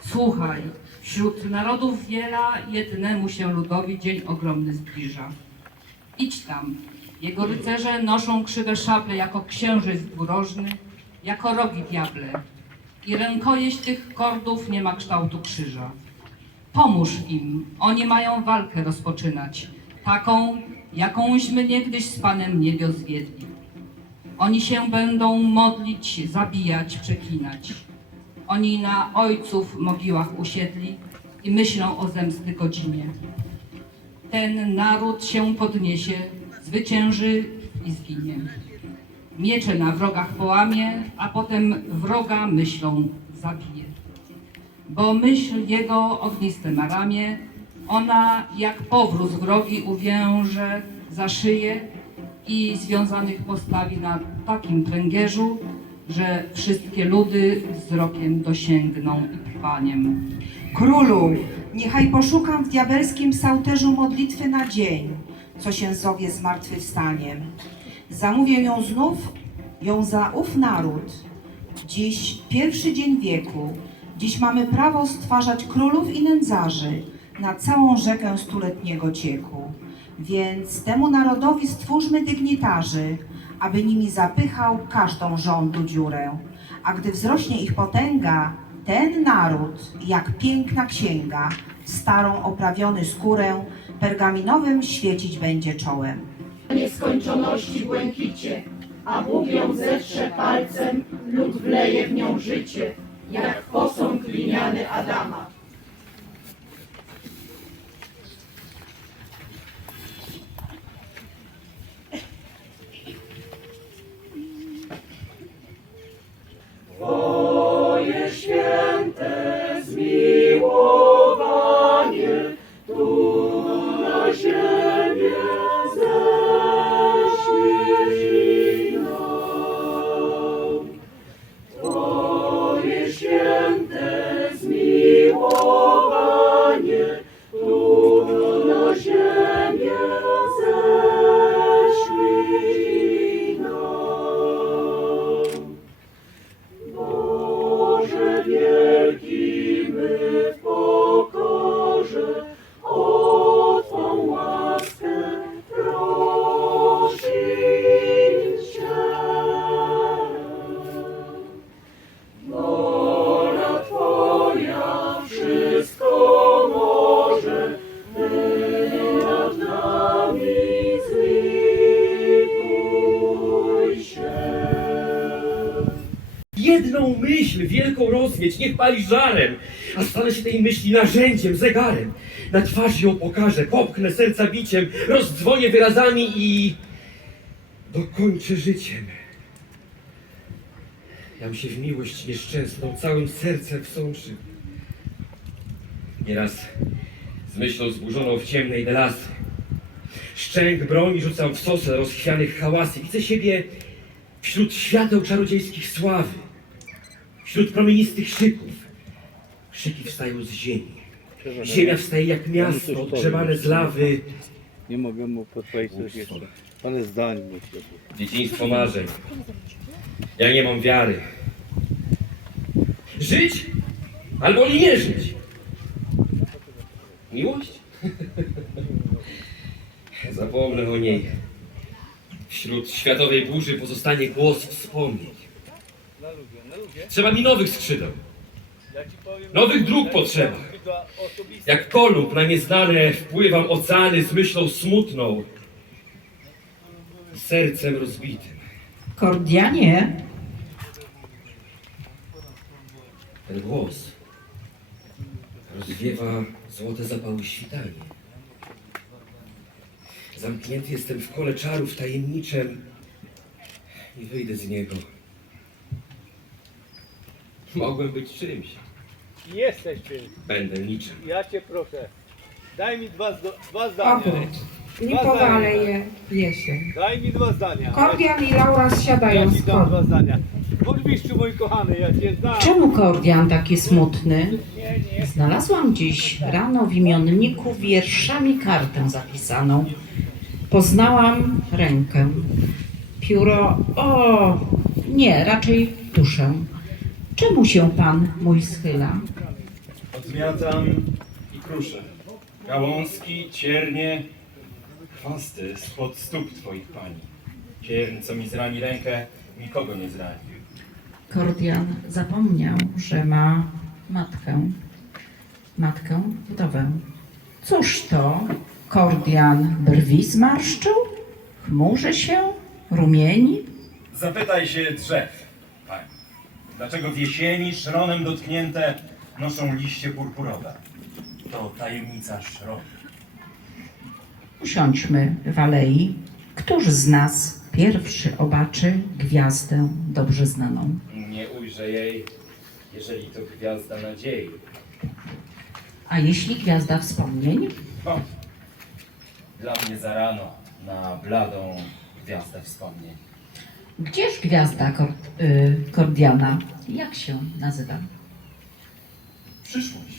Słuchaj, wśród narodów wiela jednemu się ludowi dzień ogromny zbliża. Idź tam. Jego rycerze noszą krzywe szable jako księżyc dwurożny, jako rogi diable. I rękojeść tych kordów nie ma kształtu krzyża. Pomóż im, oni mają walkę rozpoczynać, taką, jakąśmy niegdyś z Panem Niebios zwiedli. Oni się będą modlić, zabijać, przeklinać. Oni na ojców mogiłach usiedli i myślą o zemsty godzinie. Ten naród się podniesie, zwycięży i zginie. Miecze na wrogach połamie, a potem wroga myślą zabije. Bo myśl jego ogniste na ramię, ona jak powróz wrogi uwięże za szyję i związanych postawi na takim pręgierzu, że wszystkie ludy wzrokiem dosięgną i trwaniem. Królu, niechaj poszukam w diabelskim sauterzu modlitwy na dzień, co się zowie zmartwychwstaniem. Zamówię ją znów, ją za ów naród. Dziś pierwszy dzień wieku, dziś mamy prawo stwarzać królów i nędzarzy na całą rzekę stuletniego cieku. Więc temu narodowi stwórzmy dygnitarzy, aby nimi zapychał każdą rządu dziurę. A gdy wzrośnie ich potęga, ten naród, jak piękna księga, w starą oprawiony skórę, pergaminowym świecić będzie czołem. nieskończoności błękicie, a Bóg ją zetrze palcem, lud wleje w nią życie, jak gliniany Adama. Jedną myśl wielką rozmieć, niech pali żarem, a stanę się tej myśli narzędziem, zegarem. Na twarz ją pokażę, popchnę serca biciem, rozdzwonię wyrazami i dokończę życiem. Jam się w miłość nieszczęsną całym sercem wsączył. Nieraz z myślą zburzoną w ciemnej delasy. Szczęk broni rzucam w sosę rozchwianych hałasy. Widzę siebie wśród świateł czarodziejskich sławy, wśród promienistych szyków. Szyki wstają z ziemi. Ziemia wstaje jak miasto, odgrzewane z lawy. Nie mogę mu podpowiedzieć jeszcze. Ale zdań myślę. Dzieciństwo marzeń. Ja nie mam wiary. Żyć albo i nie żyć. Miłość? Zapomnę o niej. Wśród światowej burzy pozostanie głos wspomnień. Na ludzie, na ludzie. Trzeba mi nowych skrzydeł. Nowych dróg potrzeba. Jak kolumn na nieznane wpływam oceany z myślą smutną, sercem rozbitym. Kordianie, Ten głos rozwiewa złote zapały świtanie. Zamknięty jestem w kole czarów tajemniczym i wyjdę z niego. Mogłem być czymś, Jesteś czymś. będę niczym. Ja cię proszę. Daj mi dwa, zdo- dwa zdania. Obrót. Dwa Lipowaleje jesień. Daj mi dwa zdania. Kordian i Laura Ja zsiadają ci z dam koni. dwa zdania. Burmistrzu mój kochany, ja cię znam. Czemu Kordian taki smutny? Nie Znalazłam dziś rano w imionniku wierszami kartę zapisaną. Poznałam rękę. Pióro, o, nie, raczej duszę. Czemu się pan mój schyla? Odmiatam i kruszę. Gałązki, ciernie, chwasty spod stóp twoich pani. Ciern, co mi zrani rękę, nikogo nie zrani. Kordian zapomniał, że ma matkę. Matkę, wdowę. Cóż to? Kordian brwi zmarszczył? Chmurzy się? Rumieni? Zapytaj się drzew. Dlaczego w jesieni szronem dotknięte noszą liście purpurowe? To tajemnica szronu. Usiądźmy w alei. Któż z nas pierwszy obaczy gwiazdę dobrze znaną? Nie ujrzę jej, jeżeli to gwiazda nadziei. A jeśli gwiazda wspomnień? O, dla mnie za rano na bladą gwiazdę wspomnień. Gdzież gwiazda Kord, y, Kordiana? Jak się nazywa? Przyszłość.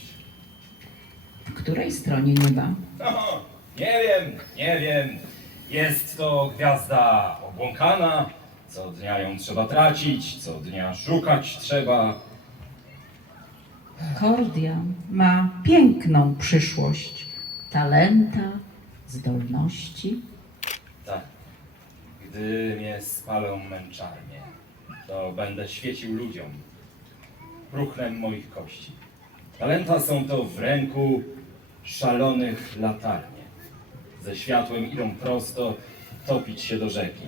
W której stronie nieba? O, nie wiem, nie wiem. Jest to gwiazda obłąkana. Co dnia ją trzeba tracić, co dnia szukać trzeba. Kordian ma piękną przyszłość, talenta, zdolności. Tak. Gdy mnie spalą męczarnie, to będę świecił ludziom próchnem moich kości. Talenta są to w ręku szalonych latarnie. Ze światłem idą prosto, topić się do rzeki.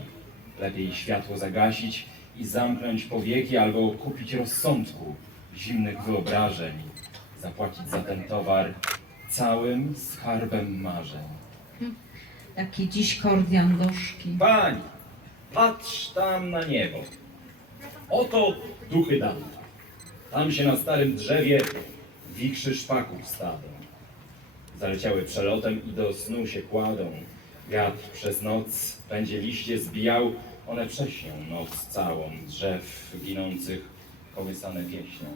Lepiej światło zagasić i zamknąć powieki, albo kupić rozsądku, zimnych wyobrażeń, zapłacić za ten towar całym skarbem marzeń. Jaki dziś Kordian gorzki. Pani, patrz tam na niebo. Oto duchy Danta. Tam się na starym drzewie wikrzy szpaków stadą. Zaleciały przelotem i do snu się kładą. Wiatr przez noc będzie liście zbijał, one prześnią noc całą drzew ginących kołysane pieśnią.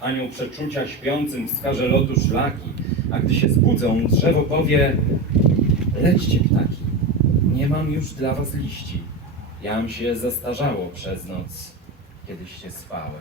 Anioł przeczucia śpiącym wskaże lotu szlaki, a gdy się zbudzą, drzewo powie Lećcie ptaki, nie mam już dla was liści. Jam się zestarzało przez noc, kiedyście spały.